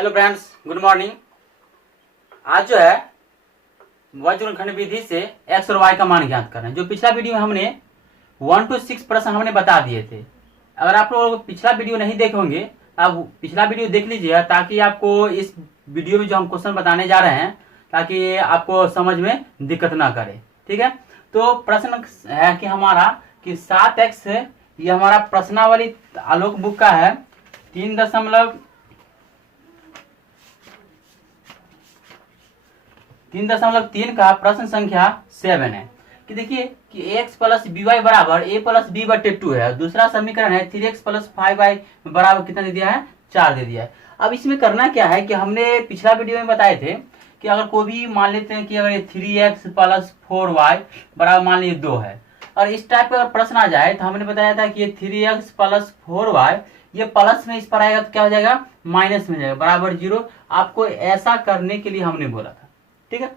Hello friends, good morning. आज जो है वज्रखंड विधि से एक्स और वाई का मान ज्ञात करना है। जो पिछला वीडियो में हमने 1 to 6 प्रश्न हमने बता दिए थे। अगर आप लोग पिछला वीडियो नहीं देखे होंगे, आप पिछला वीडियो देख लीजिए ताकि आपको इस वीडियो में जो हम क्वेश्चन बताने जा रहे हैं ताकि आपको समझ में दिक्कत ना करे। ठीक है, तो प्रश्न है कि हमारा कि 7x है, ये हमारा प्रश्नावली आलोक बुक का है 3.3 का प्रश्न संख्या 7 है कि देखिए कि x प्लस बी वाई बराबर a प्लस बी बटे 2 है। दूसरा समीकरण है 3x प्लस 5y बराबर कितना दे दिया है, 4 दे दिया है। अब इसमें करना क्या है कि हमने पिछला वीडियो में बताए थे कि अगर कोई भी मान लेते हैं कि अगर ये 3x प्लस 4y बराबर मान लीजिए 2 है और इस टाइप का अगर प्रश्न आ जाए तो हमने बताया था कि ये 3x प्लस 4y ये प्लस में इस पर आएगा तो क्या हो जाएगा, माइनस में जाएगा बराबर 0। आपको ऐसा करने के लिए हमने बोला था। ठीक है,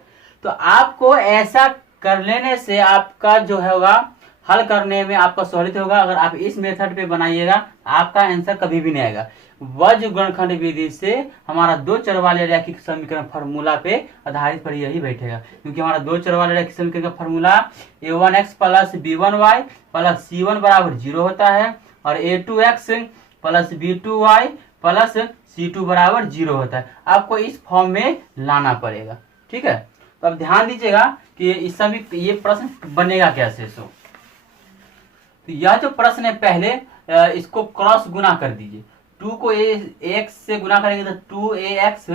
तो आपको ऐसा कर लेने से आपका जो होगा हल करने में आपका सहूलियत होगा। अगर आप इस मेथड पे बनाइएगा आपका आंसर कभी भी नहीं आएगा। वज्रखंड विधि से हमारा दो चर वाले रैखिक समीकरण फार्मूला पे आधारित पर यही बैठेगा, क्योंकि हमारा दो चर वाले रैखिक समीकरण का formula a1x plus b1y plus c1 बराबर 0 होता है और a2x plus b2y plus c2 बराबर 0 होता है। आपको इस फॉर्म में लाना पड़ेगा। ठीक है, तो अब ध्यान दीजिएगा कि इस समय ये प्रश्न बनेगा कैसे। तो यह जो प्रश्न है पहले इसको क्रॉस गुना कर दीजिए। 2 को x से गुना करेंगे तो 2ax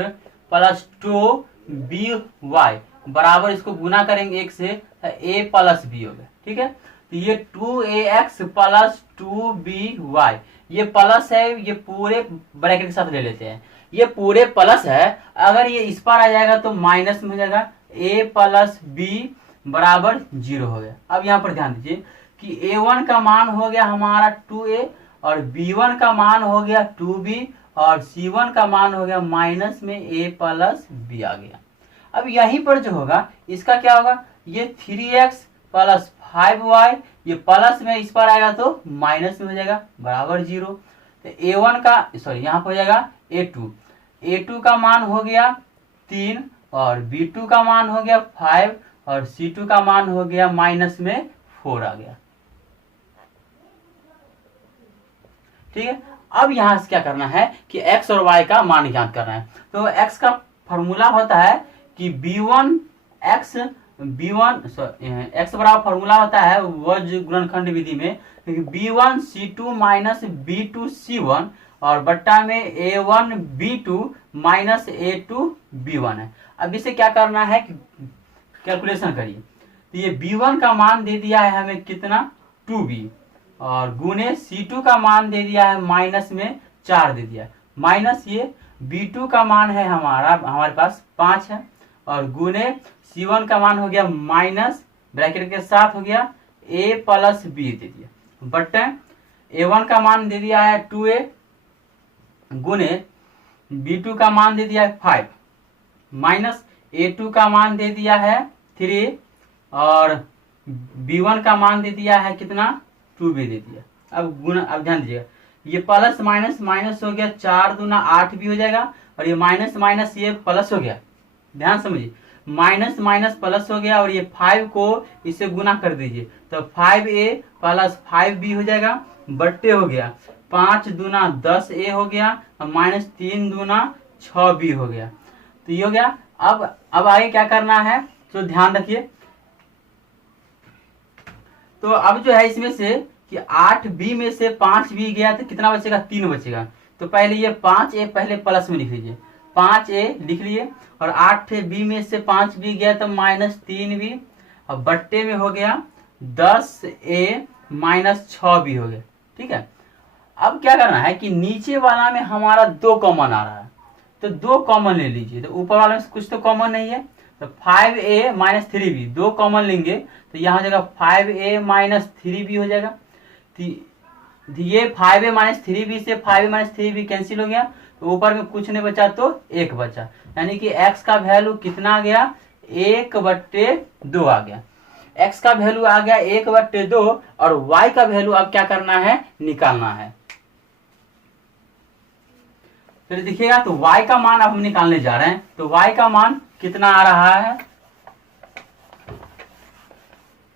प्लस 2by बराबर इसको गुना करेंगे x से a प्लस b होगा। ठीक है, तो ये 2ax प्लस 2by ये प्लस है, ये पूरे ब्रैकेट के साथ ले लेते हैं। ये पूरे प्लस है, अगर ये इस पर आ जाएगा तो माइनस में हो जाएगा a प्लस b बराबर 0 हो गया। अब यहाँ पर ध्यान दीजिए कि a1 का मान हो गया हमारा 2a और b1 का मान हो गया 2b और c1 का मान हो गया माइनस में a प्लस b आ गया। अब यहीं पर जो होगा इसका क्या होगा, ये 3x प्लस 5y ये प्लस में इस पर आएगा तो माइनस में हो जाएगा बराबर 0। तो a1 का सॉरी यहाँ पर हो जाएगा a2 का मान हो गया 3 और b2 का मान हो गया 5 और c2 का मान हो गया माइनस में 4 आ गया। ठीक है, अब यहां से क्या करना है कि x और y का मान ज्ञात करना है। तो x का फॉर्मूला होता है कि x बराबर फॉर्मूला होता है वज्रखंड विधि में b1 c2 minus b2 c1 और बट्टा में a1 b2 minus a2 b1 है। अब इसे क्या करना है कि कैलकुलेशन करिए। तो ये b1 का मान दे दिया है हमें कितना 2b और गुने c2 का मान दे दिया है माइनस में 4 दे दिया है, माइनस ये b2 का मान है हमारे पास 5 है और गुने c1 का मान हो गया माइनस ब्रैकेट के साथ हो गया a प्लस b दे दिया बटे a1 का मान दे दिया है 2a गुने b2 का मान दे दिया है 5 माइनस a2 का मान दे दिया है 3 और b1 का मान दे दिया है कितना 2b दे दिया। अब गुना, अब ध्यान दीजिएगा ये प्लस माइनस माइनस हो गया 4 दूना 8 भी हो जाएगा और ये माइनस माइनस ये प्लस हो गया। ध्यान समझिए, माइनस माइनस प्लस हो गया और ये 5 को इसे गुना कर दीजिए तो 5a प्लस 5b हो जाएगा बट्टे हो गया 5 दूना 10a हो गया और माइनस 3 दूना 6b हो गया। तो ये हो गया। अब आगे क्या करना है तो ध्यान रखिए। तो अब जो है इसमें से कि 8b में से 5b गया तो कितना बचेगा, 3 बचेगा। तो पहले ये 5a पहले प्लस में लिख लीजिए, 5a लिख लिए और 8b में से 5b गया तो माइनस 3b और बट्टे में हो गया 10a माइनस 6b हो गया। ठीक है, अब क्या करना है कि नीचे वाला में हमारा 2 कॉमन आ रहा है तो 2 कॉमन ले लीजिए। तो ऊपर वाले में कुछ तो कॉमन नहीं है तो 5a माइनस 3b 2 कॉमन लेंगे तो यहाँ हो जाएगा 5a माइनस 3b हो जाएगा। ये 5a माइनस 3b से 5a माइनस 3b कैंसिल हो गया तो ऊपर में कुछ नहीं बचा तो 1 बचा, यानी कि x का वैल्यू कितना आ गया 1/2 आ गया। x का वैल्यू आ गया 1/2 और y का वैल्यू अब क्या करना है, निकालना है। फिर देखिएगा तो y का मान अब हम निकालने जा रहे हैं। तो y का मान कितना आ रहा है,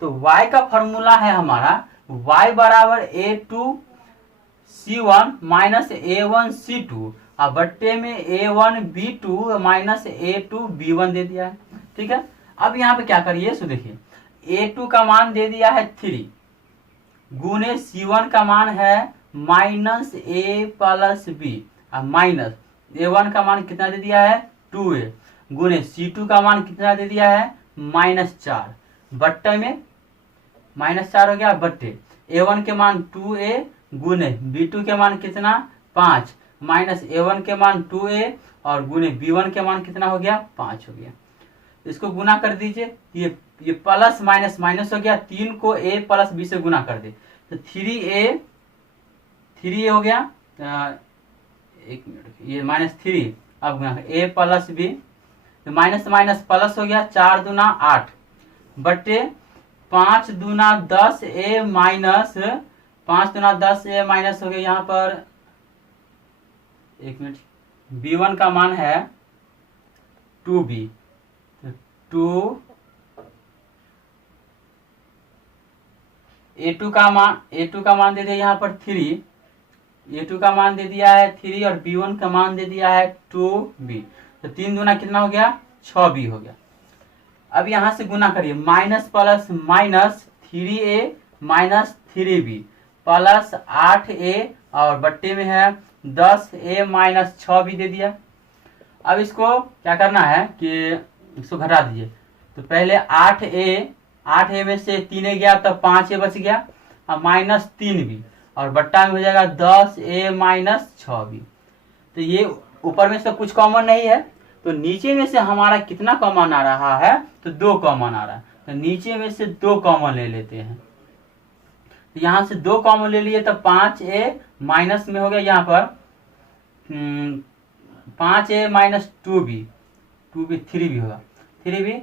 तो y का फॉर्मूला है हमारा y बराबर a2c1 माइनस a1c2 और बट्टे में a1b2 माइनस a2b1 दे दिया है। ठीक है, अब यहाँ पे क्या करिए, सो देखिए a2 का मान दे दिया है 3 गुने c1 का मान है माइनस a प्लस बी और माइनस a1 का मान कितना दे दिया है 2a गुने c2 का मान कितना दे दिया है -4 बट्टे में -4 हो गया बट्टे a1 के मान 2a गुने b2 के मान कितना 5 माइनस a1 के मान 2a और गुने b1 के मान कितना हो गया 5 हो गया। इसको गुना कर दीजिए, ये प्लस माइनस माइनस हो गया, 3 को a प्लस b से गुना कर दे तो 3a हो गया, एक मिनट, ये -3 अब गुना a प्लस b तो माइनस माइनस प्लस हो गया, 4 दूना 8 बट्टे 5 दूना 10 a माइनस 5 दूना 10 a माइनस हो गया, यहाँ पर एक मिनट, b1 का मान है 2b तो 2 a2 का मान दे दिया यहाँ पर 3, a2 का मान दे दिया है 3 और b1 का मान दे दिया है 2b तो 3 दूना कितना हो गया 6b हो गया। अब यहाँ से गुना करिए, minus plus minus 3a minus 3b plus 8a और बट्टे में है 10a माइनस 6b दे दिया। अब इसको क्या करना है कि इसको घटा दीजिए, तो पहले 8a में से 3a गया तब 5a बच गया और माइनस 3b और बट्टा में हो जाएगा 10a माइनस 6b। तो ये ऊपर में से कुछ कॉमन नहीं है तो नीचे में से हमारा कितना कॉमन आ रहा है, तो 2 कॉमन आ रहा है, तो नीचे में से 2 कॉमन ले लेते हैं। तो यहाँ से 2 कॉमन ले लिए तब 5a माइनस में हो गया यहाँ पर 5a माइनस 2b 3b होगा 3b,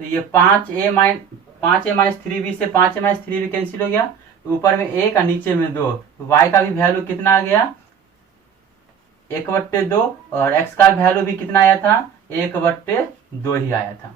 तो ये 5a माइनस 3b से 5a माइनस 3b कैंसिल हो गया, तो ऊपर में 1 और नीचे में 2, तो y का भी वैल्यू कितना आ गया 1/2 और x का वैल्यू भी कितना आया था 1/2 ही आया था।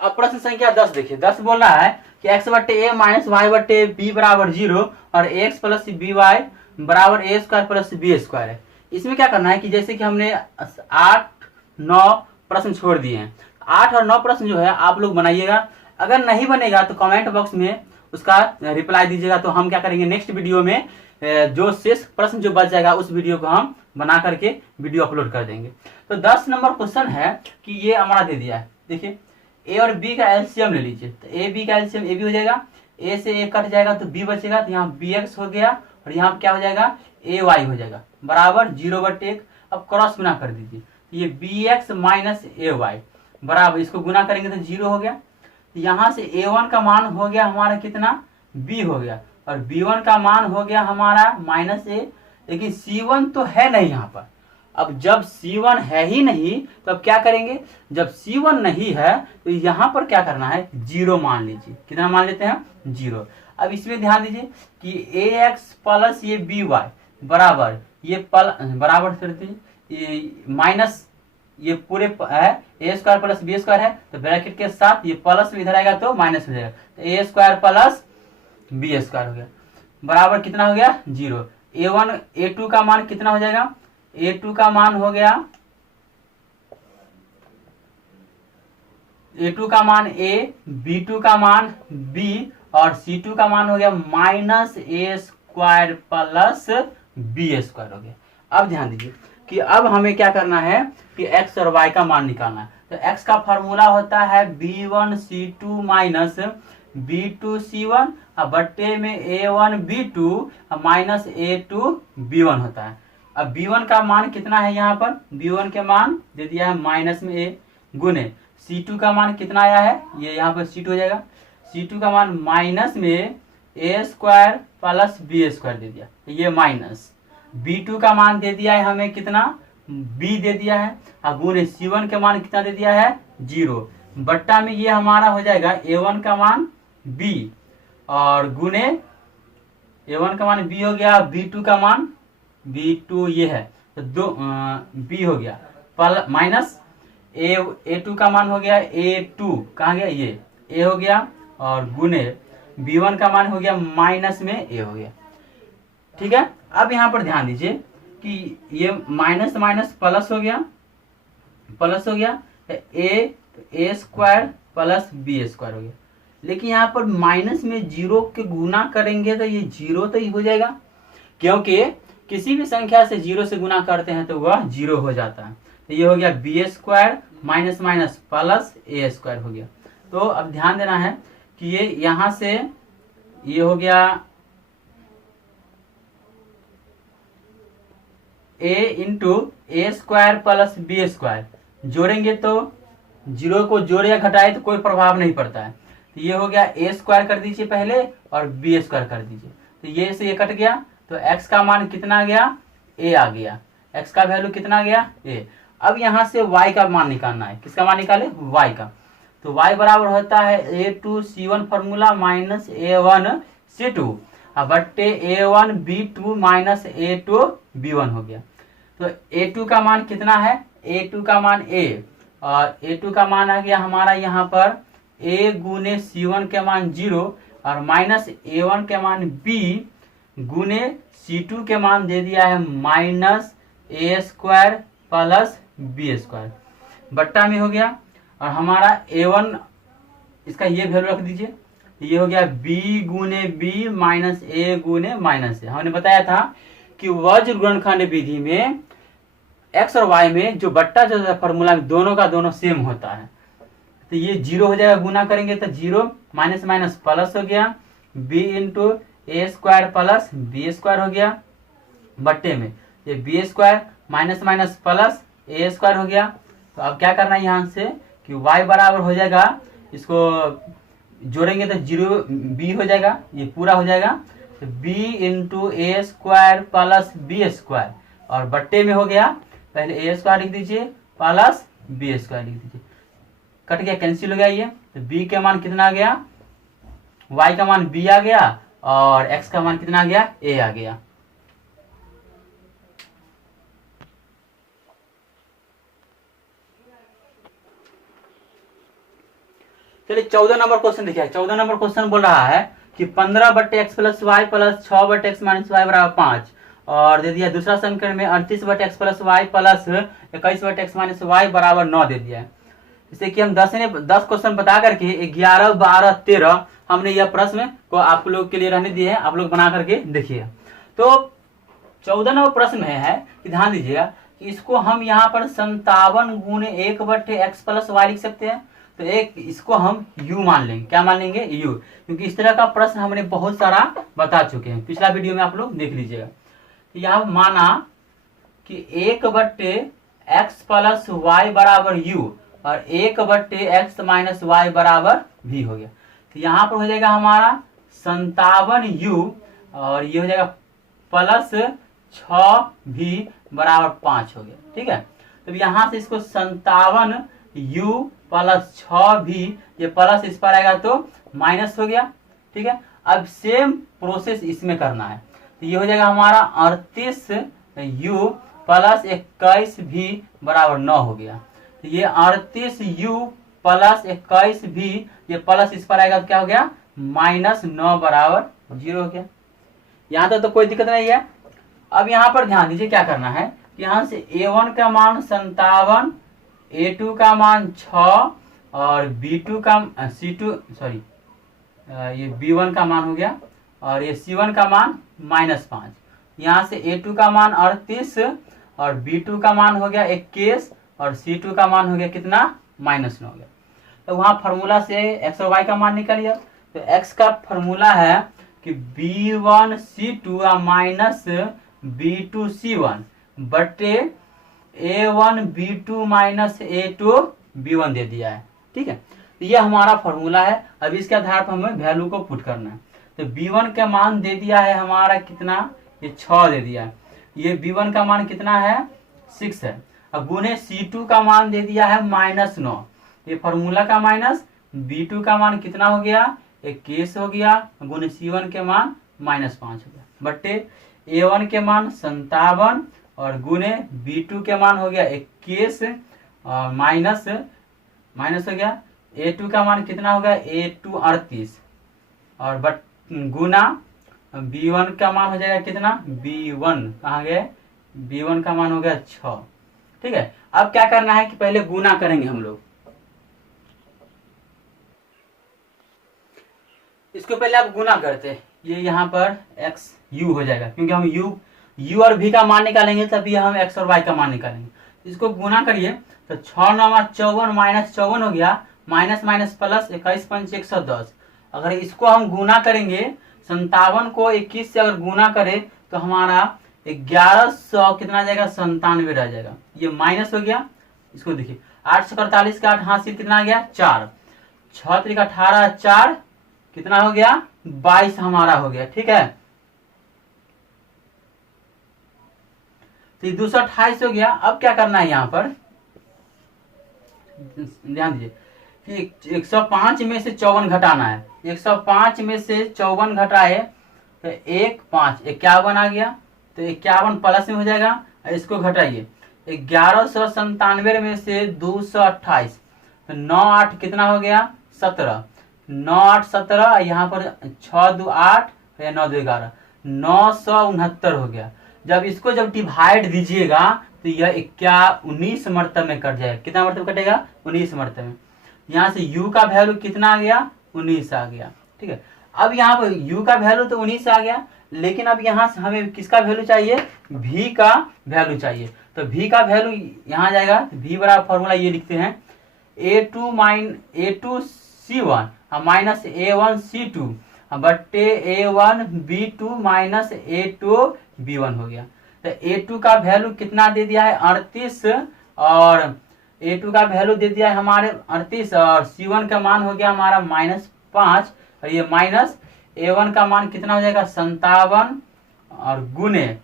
अब प्रश्न संख्या 10 देखिए, 10 बोल रहा है कि x/a माइनस y/b बराबर 0 और x प्लस बी वाई बराबर a square plus b square है। इसमें क्या करना है कि जैसे कि हमने 8-9 प्रश्न छोड़ दिए हैं, 8 और 9 प्रश्न जो है आप लोग बनाइएगा, अगर नहीं बनेगा तो कमेंट बॉक्स में उसका रिप्लाई दीजिएगा, तो हम क्या करेंगे नेक्स्ट वीडियो में जो शेष प्रश्न जो बच जाएगा उस वीडियो को हम बना करके वीडियो अपलोड कर देंगे। तो 10 नंबर क्वेश्चन है कि ये हमारा दे दिया है, देखिए a और b का एलसीएम ले लीजिए, तो a b का एलसीएम a b हो जाएगा, a से a कट जाएगा तो b बचेगा, तो यहाँ bx हो गया और यहाँ क्या हो जाएगा ay हो जाएगा बराबर 0/1। अब क्रॉस गुना कर दीजिए, तो ये bx माइनस ay बराबर, इसको गुना करेंगे तो 0 हो गया, तो यहाँ से a1 का मान हो गया हमारा कितना b हो गया और b1 का मान हो गया हमारा -a, लेकिन c1 तो है नहीं यहाँ पर। अब जब C1 है ही नहीं तो अब क्या करेंगे, जब C1 नहीं है तो यहाँ पर क्या करना है 0 मान लीजिए, कितना मान लेते हैं 0। अब इसमें ध्यान दीजिए कि ax प्लस ये by बराबर ये बराबर करते ये माइनस ये पूरे है a square plus b square है, तो ब्रैकेट के साथ ये प्लस में इधर आएगा तो माइनस हो जाएगा, तो a square plus b square हो गया बराबर कितना हो गया 0। a2 का मान कितना हो जाएगा, a2 का मान हो गया a2 का मान a, b2 का मान b और c2 का मान हो गया minus a square plus b square हो गया। अब ध्यान दीजिए कि अब हमें क्या करना है कि x और y का मान निकालना है, तो x का फॉर्मूला होता है b1c2 माइनस b2c1 और बट्टे में a1b2 माइनस a2b1 होता है। अब b1 का मान कितना है, यहाँ पर b1 के मान दे दिया है माइनस में a गुने c2 का मान कितना आया है, ये यहाँ पर c2 हो जाएगा, c2 का मान माइनस में a square plus b square दे दिया, ये माइनस b2 का मान दे दिया है हमें कितना b दे दिया है और गुने c1 के मान कितना दे दिया है 0 बट्टा में ये हमारा हो जाएगा a1 का मान b और गुने a1 का मान b हो गया, b2 का मान b2 ये है तो दो b हो गया माइनस a2 का मान हो गया a2 कहाँ गया ये a हो गया और गुने b1 का मान हो गया माइनस में a हो गया। ठीक है, अब यहाँ पर ध्यान दीजिए कि ये माइनस माइनस प्लस हो गया a square plus b square हो गया। लेकिन यहाँ पर माइनस में जीरो के गुना करेंगे तो ये जीरो तो ही हो जाएगा, क्योंकि किसी भी संख्या से जीरो से गुना करते हैं तो वह जीरो हो जाता है। तो ये हो गया b square minus minus plus a square हो गया। तो अब ध्यान देना है कि ये यहां से ये हो गया a into A square plus B square, जोड़ेंगे तो जीरो को जोड़े या घटाए तो कोई प्रभाव नहीं पड़ता है। तो ये हो गया ए स्क्वायर कर दीजिए पहले और बी स्क्वायर कर दीजिए, तो ये से ये कट गया तो x का मान कितना आ गया a आ गया, x का वैल्यू कितना आ गया a। अब यहाँ से y का मान निकालना है, किसका मान निकाले y का, तो y बराबर होता है a2c1 फॉर्मूला माइनस a1c2 बट्टे a1b2 माइनस a2b1 हो गया। तो a2 का मान कितना है, a2 का मान a और a2 का मान आ गया हमारा यहाँ पर a गुने c1 के मान 0 और माइनस a1 के मान b गुने c2 के मान दे दिया है minus a square plus b square बट्टा में हो गया। और हमारा a1 इसका ये वैल्यू रख दीजिए, ये हो गया b गुने b माइनस a गुने माइनस a। हमने बताया था कि वज्र गुणनखंड विधि में x और y में जो बट्टा जो फॉर्मूला में दोनों का दोनों सेम होता है, तो ये जीरो हो जाएगा, गुना करेंगे तो जीरो माइनस माइनस प्लस हो गया b इंटू ए स्क्वायर प्लस बी स्क्वायर हो गया बट्टे में ये b square minus minus plus a square हो गया। तो अब क्या करना है यहाँ से कि y बराबर हो जाएगा, इसको जोड़ेंगे तो जीरो b हो जाएगा, ये पूरा हो जाएगा तो b इंटू ए स्क्वायर प्लस बी स्क्वायर और बट्टे में हो गया, पहले ए स्क्वायर लिख दीजिए प्लस बी स्क्वायर लिख दीजिए, कट गया कैंसिल हो गया ये। तो b का मान कितना आ गया, y का मान b आ गया और x का मान कितना आ गया a आ गया। चलिए 14 नंबर क्वेश्चन देखिए। 14 नंबर क्वेश्चन बोल रहा है कि 15 बट्टे एक्स प्लस वाई प्लस 6 बट्टे एक्स माइनस वाई बराबर 5 और दे दिया दूसरा समीकरण में 38 बट्टे एक्स प्लस वाई प्लस 21 बट्टे एक्स माइनस वाई बराबर 9 दे दिया है। जैसे कि हम 10 क्वेश्चन बता करके 11, 12, 13 हमने यह प्रश्न को आप लोग के लिए रहने दिए हैं, आप लोग बना करके देखिए। तो 14 नंबर प्रश्न में है कि ध्यान दीजिएगा कि इसको हम यहाँ पर 57 गुने 1 बट्टे एक्स प्लस वाई लिख सकते हैं। तो एक इसको हम u मान लेंगे, क्या मान लेंगे u, क्योंकि इस तरह का प्रश्न हमने बहुत सारा बता चुके हैं, पिछला वीडियो में आप लोग देख लीजिएगा। तो यहाँ माना कि 1 बट्टे एक्स प्लस वाई बराबर u और 1 बट्टे एक्स माइनस वाई बराबर v हो गया। तो यहाँ पर हो जाएगा हमारा 57u और ये हो जाएगा प्लस 6v बराबर 5 हो गया। ठीक है, तो यहाँ से इसको 57u प्लस 6v, ये प्लस इस पर आएगा तो माइनस हो गया। ठीक है, अब सेम प्रोसेस इसमें करना है, तो ये हो जाएगा हमारा 38u प्लस 21v बराबर 9 हो गया। तो ये 38u प्लस 21v, ये प्लस इस पर आएगा तो क्या हो गया माइनस 9 बराबर 0 हो गया। यहाँ तक तो कोई दिक्कत नहीं है। अब यहाँ पर ध्यान दीजिए क्या करना है, यहाँ से a1 का मान 57, a2 का मान 6 और b2 का ये b1 का मान हो गया और ये c1 का मान -5। यहाँ से a2 का मान 38 और b2 का मान हो गया 21 और c2 का मान हो गया कितना -9 हो गया। तो वहाँ फार्मूला से x और y का मान निकल गया। तो x का फार्मूला है कि b1c2 माइनस b2c1 बटे a1b2 माइनस a2b1 दे दिया है। ठीक है, तो ये हमारा फॉर्मूला है। अब इसके आधार पर हमें वैल्यू को पुट करना है। तो b1 का मान दे दिया है हमारा कितना, ये 6 दे दिया है। ये b1 का मान कितना है 6 है। अब गुने c2 का मान दे दिया है -9, ये फॉर्मूला का माइनस b2 का मान कितना हो गया 21 हो गया, गुने C1 के मान -5 हो गया, बट्टे A1 के मान 57 और गुने B2 के मान हो गया 21 और माइनस हो गया A2 का मान कितना हो गया, A2 38 और गुना B1 का मान हो जाएगा कितना, B1 कहाँ गए, B1 का मान हो गया 6। ठीक है, अब क्या करना है कि पहले गुना करेंगे हम लोग। इसको पहले आप गुना करते हैं, ये यहाँ पर x u हो जाएगा, क्योंकि हम u और v का मान निकालेंगे तभी हम x और y का मान निकालेंगे। इसको गुना करिए तो 6 9 54 -54 हो गया, माइनस माइनस प्लस 21 पंच 110। अगर इसको हम गुना करेंगे 57 को 21 से अगर गुना करें तो हमारा 1100 कितना आ जाएगा, 97 रह जाएगा। ये माइनस हो गया, इसको देखिए 848 का 8 हासिल कितना आ गया, 4, 6 3 18 4 कितना हो गया, 22 हमारा हो गया। ठीक है, तो 228 हो गया। अब क्या करना है यहाँ पर, ध्यान दीजिए कि 105 में से 54 घटाना है। 105 में से 54 घटाए तो 1 5 51 आ गया, तो 51 प्लस में हो जाएगा। इसको घटाइए 1197 में से 228 तो 9 8 कितना हो गया, 17, 9 8 17, यहाँ पर 6 2 8 9 2 11, 969 हो गया। जब इसको जब डिवाइड दीजिएगा तो यह 19 मरतबे में कट जाएगा। कितना मरतबे कटेगा, 19 मरतबे में। यहाँ से u का वैल्यू कितना आ गया, 19 आ गया। ठीक है, अब यहाँ पर u का वैल्यू तो 19 आ गया, लेकिन अब यहाँ से हमें किसका वैल्यू चाहिए, v का वैल्यू चाहिए। तो v का वैल्यू यहाँ जाएगा, v बराबर फॉर्मूला ये लिखते हैं A2 C1 minus A1 C2 बट्टे A1 B2 minus A2 B1 हो गया। तो A2 का वैल्यू कितना दे दिया है, 38, और A2 का वैल्यू दे दिया है हमारे 38 और C1 का मान हो गया हमारा -5 और ये माइनस A1 का मान कितना हो जाएगा, 57 और गुने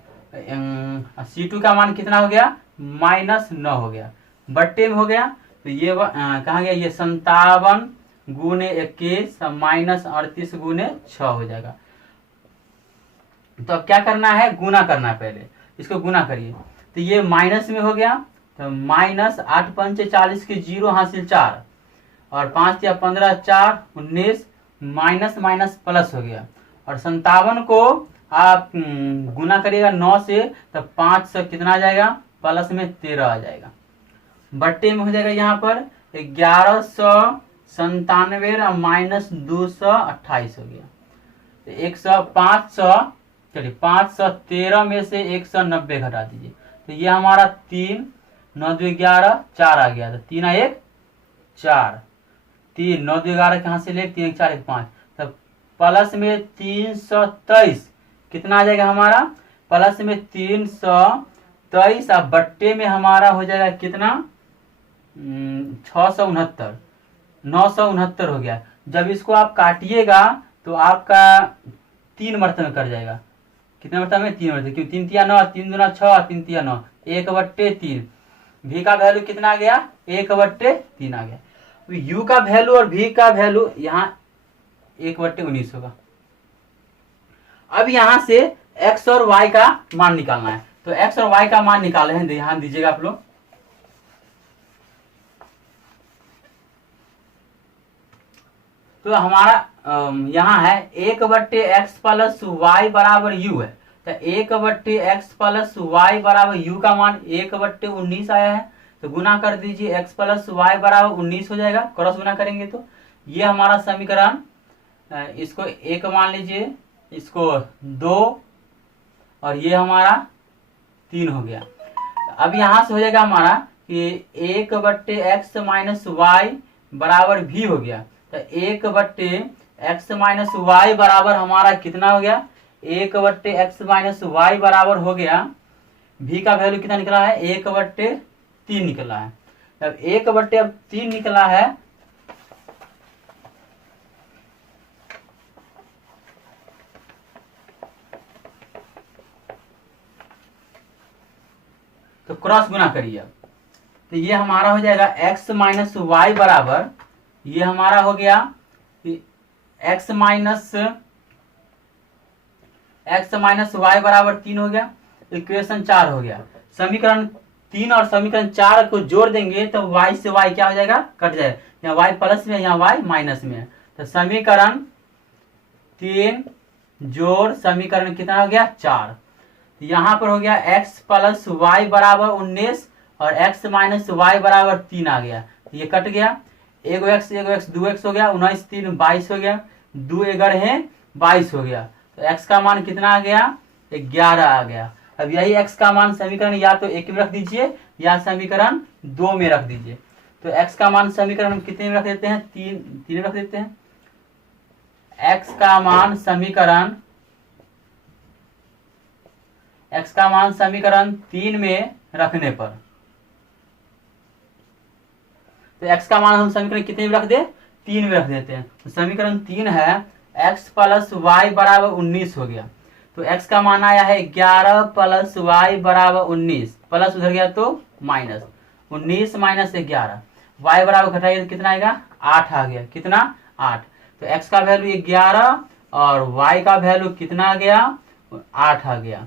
C2 का मान कितना हो गया, -9 हो गया, बट्टे में हो गया। तो ये कहाँ गया, ये 57 गुने 21 माइनस 38 गुने 6 हो जाएगा। तो अब क्या करना है, गुना करना है। पहले इसको गुना करिए तो ये माइनस में हो गया, तो माइनस 8 पंच 40 के 0 हासिल 4 और 5 या 15 4 19 माइनस माइनस प्लस हो गया। और 57 को आप गुना करिएगा 9 से तो 5 से कितना आ जाएगा, प्लस में 13 आ जाएगा, बट्टे में हो जाएगा यहाँ पर 1197 और माइनस 228 हो गया। तो 513 में से 190 घटा दीजिए तो ये हमारा 3 9 2 11 4 आ गया। तो 3 1 4, 3 9 2 11 कहाँ से ले, 3 1 4 1 5, तो प्लस में 323 कितना आ जाएगा हमारा, प्लस में 323 और बट्टे में हमारा हो जाएगा कितना, 669 969 हो गया। जब इसको आप काटिएगा तो आपका 3 मरतबे में कट जाएगा। कितने मरतबे में, 3 मरतबे, क्योंकि 3 3 9 3 दूना 6 3 3 9 1/3। v का वैल्यू कितना आ गया, 1/3 आ गया। u का वैल्यू और v का वैल्यू यहाँ 1/19 होगा। अब यहाँ से x और y का मान निकालना है, तो x और y का मान निकाले हैं, ध्यान दीजिएगा आप लोग। तो हमारा यहाँ है 1/x प्लस वाई बराबर u है, तो 1/x प्लस वाई बराबर u का मान 1/19 आया है। तो गुना कर दीजिए, x प्लस वाई बराबर 19 हो जाएगा, क्रॉस गुना करेंगे तो ये हमारा समीकरण, इसको 1 मान लीजिए, इसको 2 और ये हमारा 3 हो गया। अब यहाँ से हो जाएगा हमारा कि 1/x माइनस वाई बराबर v हो गया। तो 1/x माइनस वाई बराबर हमारा कितना हो गया, 1/x माइनस वाई बराबर हो गया, v का वैल्यू कितना निकला है, 1/3 निकला है। अब 1/3 निकला है तो क्रॉस गुना करिए। तो ये हमारा हो जाएगा x माइनस वाई बराबर, ये हमारा हो गया एक्स माइनस वाई बराबर 3 हो गया, इक्वेशन 4 हो गया। समीकरण 3 और समीकरण 4 को जोड़ देंगे तो y से y क्या हो जाएगा, कट जाएगा। यहाँ y प्लस में, यहाँ y माइनस में है, तो समीकरण 3 जोड़ समीकरण कितना हो गया 4। यहाँ पर हो गया x प्लस वाई बराबर 19 और x माइनस वाई बराबर 3 आ गया, ये कट गया। एगो x 2x हो गया, 19 3 22 हो गया, 2 एगड़ है 22 हो गया। तो x का मान कितना आ गया, 11 आ गया। अब यही x का मान समीकरण या तो 1 में रख दीजिए या समीकरण 2 में रख दीजिए। तो x का मान समीकरण में कितने में रख देते हैं, 3 में रख देते हैं। x का मान समीकरण 3 में रखने पर, तो x का मान हम समीकरण कितने में रख दे, 3 में रख देते हैं। तो समीकरण 3 है x प्लस वाई बराबर 19 हो गया। तो x का मान आया है 11 प्लस वाई बराबर 19, प्लस उधर गया तो माइनस, 19 माइनस 11, y बराबर घटाइए तो कितना आएगा, 8 आ गया। कितना, 8। तो x का वैल्यू 11 और y का वैल्यू कितना आ गया, 8 आ गया।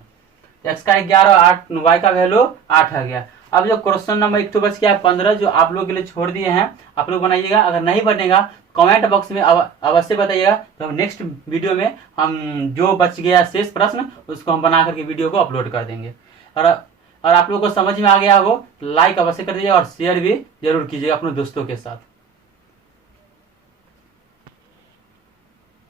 x का 11 और 8, y का वैल्यू 8 आ गया। अब जो क्वेश्चन नंबर 1 तो बच गया 15, जो आप लोग के लिए छोड़ दिए हैं, आप लोग बनाइएगा। अगर नहीं बनेगा कमेंट बॉक्स में अवश्य बताइएगा, तो नेक्स्ट वीडियो में हम जो बच गया शेष प्रश्न उसको हम बना करके वीडियो को अपलोड कर देंगे। और आप लोगों को समझ में आ गया हो, लाइक अवश्य कर दीजिए और शेयर भी जरूर कीजिएगा अपने दोस्तों के साथ।